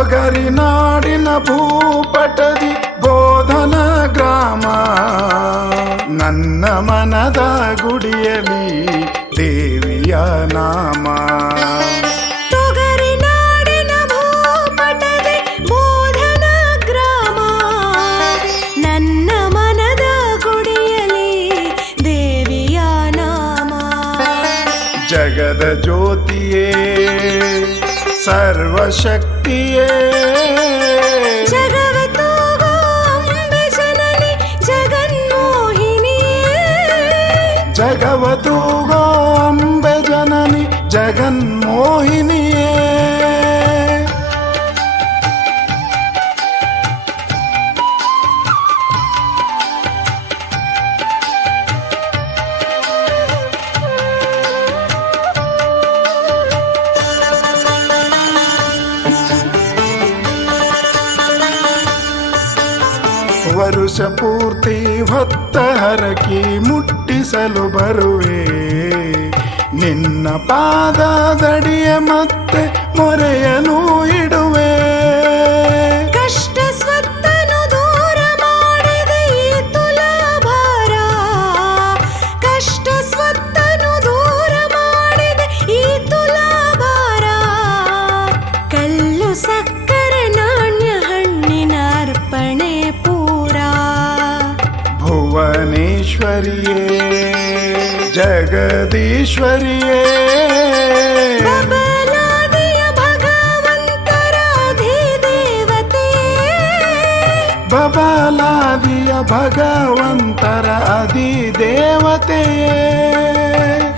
ತೊಗರಿನಾಡಿನ ಭೂಪಟದಿ ಬೋಧನ ಗ್ರಾಮ, ನನ್ನ ಮನದ ಗುಡಿಯಲಿ ದೇವಿಯ ನಾಮ. ತೊಗರಿನಾಡಿನ ಭೂಪಟದಿ ಬೋಧನ ಗ್ರಾಮ, ನನ್ನ ಮನದ ಗುಡಿಯಲಿ ದೇವಿಯ ನಾಮ. ಜಗದ ಜ್ಯೋತಿಯೇ ಸರ್ವಶಕ್ತಿಯೇ, ಜಗವ ತೂಗೋ ಅಂಬೆ ಜನನಿ ಜಗನ್ಮೋಹಿನಿಯೇ. ಜಗವ ತೂಗೋ ಅಂಬೆ ಜನನಿ ಜಗನ್ಮೋಹಿನಿಯೇ. ವರುಷ ಪೂರ್ತಿ ಹೊತ್ತ ಹರಕಿ ಮುಟ್ಟಿಸಲು ಬರುವೆ, ನಿನ್ನ ಪಾದದಡಿಯ ಮತ್ತೆ ಮೊರೆಯನು ಇಡುವೆ. ಕಷ್ಟ ಸ್ವತ್ತನು ದೂರ ಮಾಡಿದೆ ಈ ತುಲಾಭಾರ, ಕಷ್ಟ ಸ್ವತ್ತನು ದೂರ ಮಾಡಿದೆ ಈ ತುಲಾಭಾರ. ಕಲ್ಲು ಸಕ್ಕರೆ ನಾಣ್ಯ ಹಣ್ಣಿನ ಅರ್ಪಣೆ ಪೂರ. ಭುವನೇಶ್ವರಿಯೇ ಜಗದೀಶ್ವರಿಯೇ, ಬಬಲಾದಿಯ ಭಗವಂತರ ಅಧಿದೇವತೆಯೇ. ಬಬಲಾದಿಯ ಭಗವಂತರ ಅಧಿದೇವತೆಯೇ.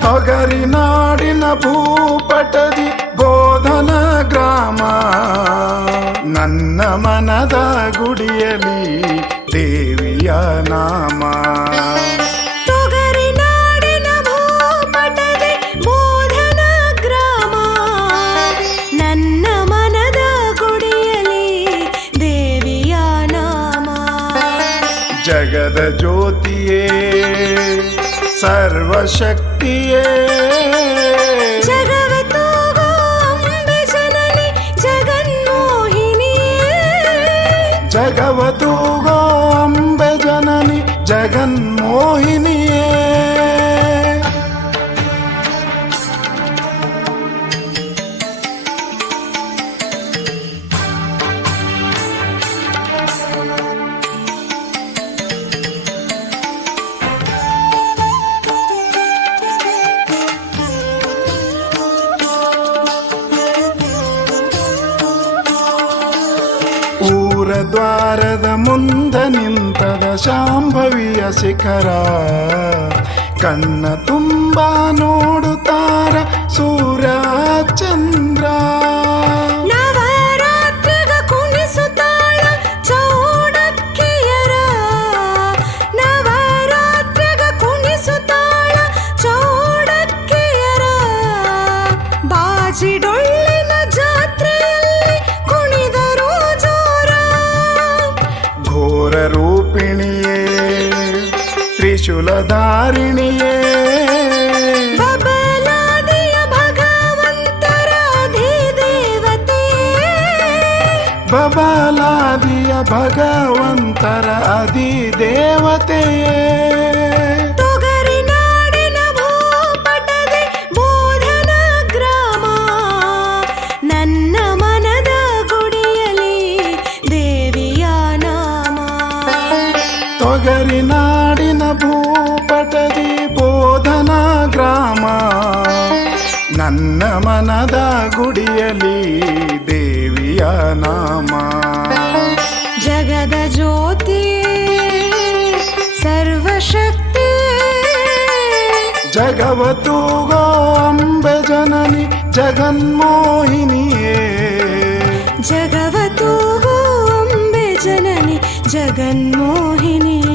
ತೊಗರಿನಾಡಿನ ಭೂಪಟದಿ ಬೋಧನ ಗ್ರಾಮ, ನನ್ನ ಮನದ ಗುಡಿಯಲಿ ದೇವಿಯ ನಾಮ. ತೊಗರಿನಾಡಿನ ಭೂಪಟದಿ ಬೋಧನ ಗ್ರಾಮ, ನನ್ನ ಮನದ ಗುಡಿಯಲಿ ದೇವಿಯ ನಾಮ. ಜಗದ ಜ್ಯೋತಿಯೇ ಸರ್ವಶಕ್ತಿಯೇ, ಜಗವ ತೂಗೋ ಅಂಬೆ ಜನನಿ ಜಗನ್ಮೋಹಿನಿಯೇ. ಜಗವ ತೂಗೋ ಅಂಬೆ ಜನನಿ ಜಗನ್ಮೋಹಿನಿಯೇ. ಊರ ದ್ವಾರದ ಮುಂದ ನಿಂತದ ಶಾಂಭವಿಯ ಶಿಖರ, ಕಣ್ಣ ತುಂಬ ನೋಡುತ್ತಾರ ಸೂರ್ಯ ಚಂದ್ರ. ನವರಾತ್ರಿಗ ಕುಣಿಸುತ್ತಾಳ ಚೌಡಕ್ಕಿಯರ, ನವರಾತ್ರಿಗ ಕುಣಿಸುತ್ತಾಳ ಚೌಡಕ್ಕಿಯರ. ಬಾಜಿಡೊಳ್ಳಿನ ಜಾತ್ರೆಯಲ್ಲಿ ಕುಣಿದರು ಜೋರ. ಘೋರ ರೂಪಿಣಿಯೇ ತ್ರಿಶೂಲಧಾರಿಣಿಯೇ, ಬಬಲಾದಿಯ ಭಗವಂತರ ಅಧಿದೇವತೆಯೇ. ಬಬಲಾದಿಯ ಭಗವಂತರ ಅಧಿದೇವತೆಯೇ. ತೊಗರಿನಾಡಿನ ಭೂಪಟದಿ ಬೋಧನ ಗ್ರಾಮ, ನನ್ನ ಮನದ ಗುಡಿಯಲಿ ದೇವಿಯ ನಾಮ. ತೊಗರಿನಾಡಿನ ಭೂಪಟದಿ ಬೋಧನ ಗ್ರಾಮ, ನನ್ನ ಮನದ ಗುಡಿಯಲಿ ದೇವಿಯ ನಾಮ. ಜಗದ ಜ್ಯೋತಿಯೇ ಸರ್ವಶಕ್ತಿಯೇ, ಜಗವ ತೂಗೋ ಅಂಬೆ ಜನನಿ ಜಗನ್ಮೋಹಿನಿಯೇ. ಜಗವ ತೂಗೋ ಅಂಬೆ ಜನನಿ ಜಗನ್ಮೋಹಿನಿಯೇ.